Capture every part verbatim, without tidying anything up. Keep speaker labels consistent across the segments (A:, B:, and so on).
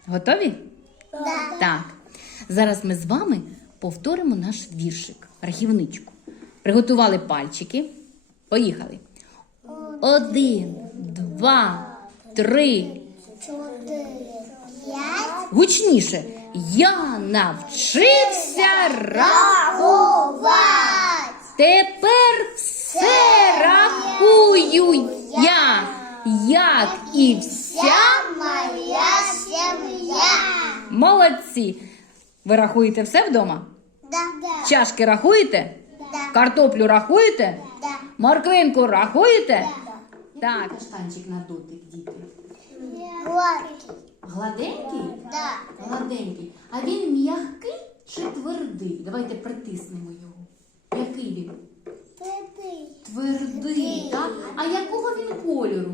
A: Готові?
B: Да.
A: Так. Зараз ми з вами повторимо наш віршик, рахівничку. Приготували пальчики. Поїхали. Один, два, три.
B: Чотири, п'ять.
A: Гучніше. Я навчився рахувати. Тепер все рахую я, як і вся
B: Моя сім'я.
A: молодці. Ви рахуєте все вдома?
B: Да. Да.
A: Чашки рахуєте?
B: Да.
A: Картоплю рахуєте?
B: Да.
A: Морквинку рахуєте?
B: Да.
A: Так. Каштанчик на дотик, діти.
B: Гладкий.
A: Гладенький?
B: Да.
A: Гладенький. А він м'який чи твердий? Давайте притиснемо його. Який він?
B: Твердий.
A: Твердий, так? А якого він кольору?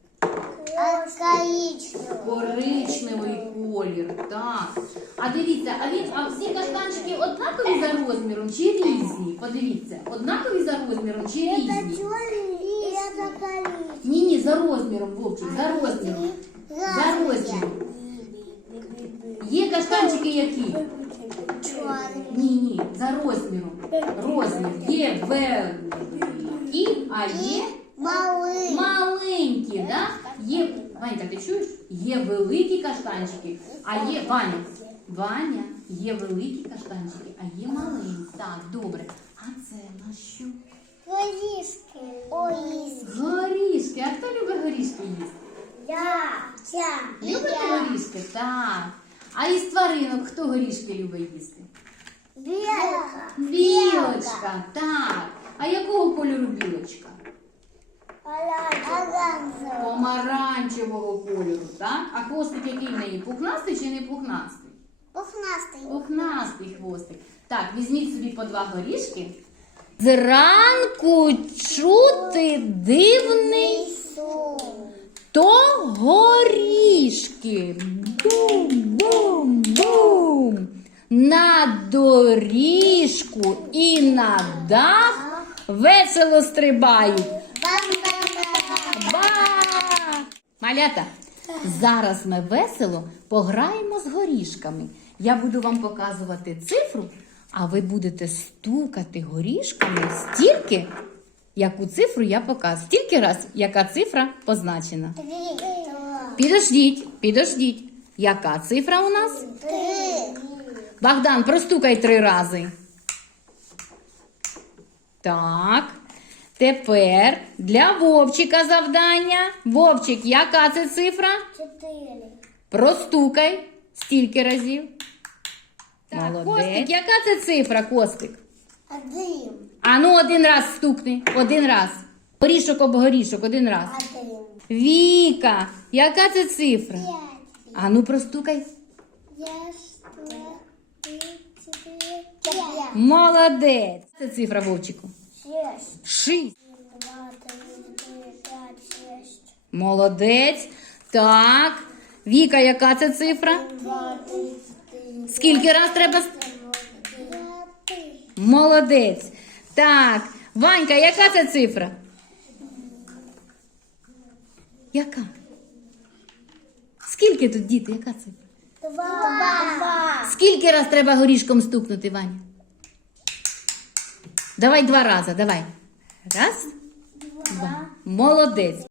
B: Коричневий.
A: Коричневий колір, так. А дивіться, а він, а всі каштанчики однакові за розміром чи різні? Подивіться, однакові за розміром чи різні?
B: черный, это коричневый.
A: Ні, ні, за розміром, Вовчик, за розміром. За розміром. Є каштанчики які?
B: Черный.
A: Ні, ні, за розміром. Розмір. Є великі, а є
B: Малый.
A: маленькі, да? Є, Ванька, ти чуєш? Є великі каштанчики, а є, Ваня, Ваня, є великі каштанчики, а є маленькі. Так, добре. А це на що?
B: Горішки. Ой.
A: Горішки. А хто любить горішки їсти?
B: Я. Я.
A: Любите горішки? Так. А із тваринок хто горішки любить їсти?
B: Белка.
A: Білочка, так. А якого кольору білочка?
B: Оранжевый.
A: Помаранчевого кольору, так? А хвостик який в неї? Пухнастий чи не пухнастий?
B: Пухнастый.
A: Пухнастий хвостик. Так, візьміть собі по два горішки. Зранку чути дивний
B: Сум.
A: то горішки. Бум-бум-бум. На доріжку і на дах весело стрибають.
B: Бам-бам-бам.
A: Ба! Малята, зараз ми весело пограємо з горішками. Я буду вам показувати цифру, а ви будете стукати горішками стільки, яку цифру я показую. Стільки раз, яка цифра позначена.
B: Три.
A: Підождіть, підождіть. Яка цифра у нас?
B: Три.
A: Богдан, простукай три рази. Так. Тепер для Вовчика завдання. Вовчик, яка це цифра?
B: Чотири.
A: Простукай. Стільки разів. Так, молодець. Костик, яка це цифра, Костик?
B: Один.
A: А ну один раз стукни. Один раз. Горішок об горішок. Один раз.
B: Один.
A: Віка, яка це цифра?
B: П'ять.
A: А ну простукай.
B: Я сто, три, чотири, п'ять.
A: Молодець. Це цифра, Вовчику.
B: Шесть.
A: Шість.
B: Два, три, чотири, п'ять, шесть.
A: Молодець. Так. Віка, яка це цифра?
B: Два, три, чотири.
A: Скільки раз треба?
B: Два, три.
A: Молодець. Так. Ванька, яка це цифра? Яка? Скільки тут, діти? Яка цифра?
B: Два.
A: Скільки раз треба горішком стукнути, Ваня? Давай два рази, давай. Раз, два. Молодець.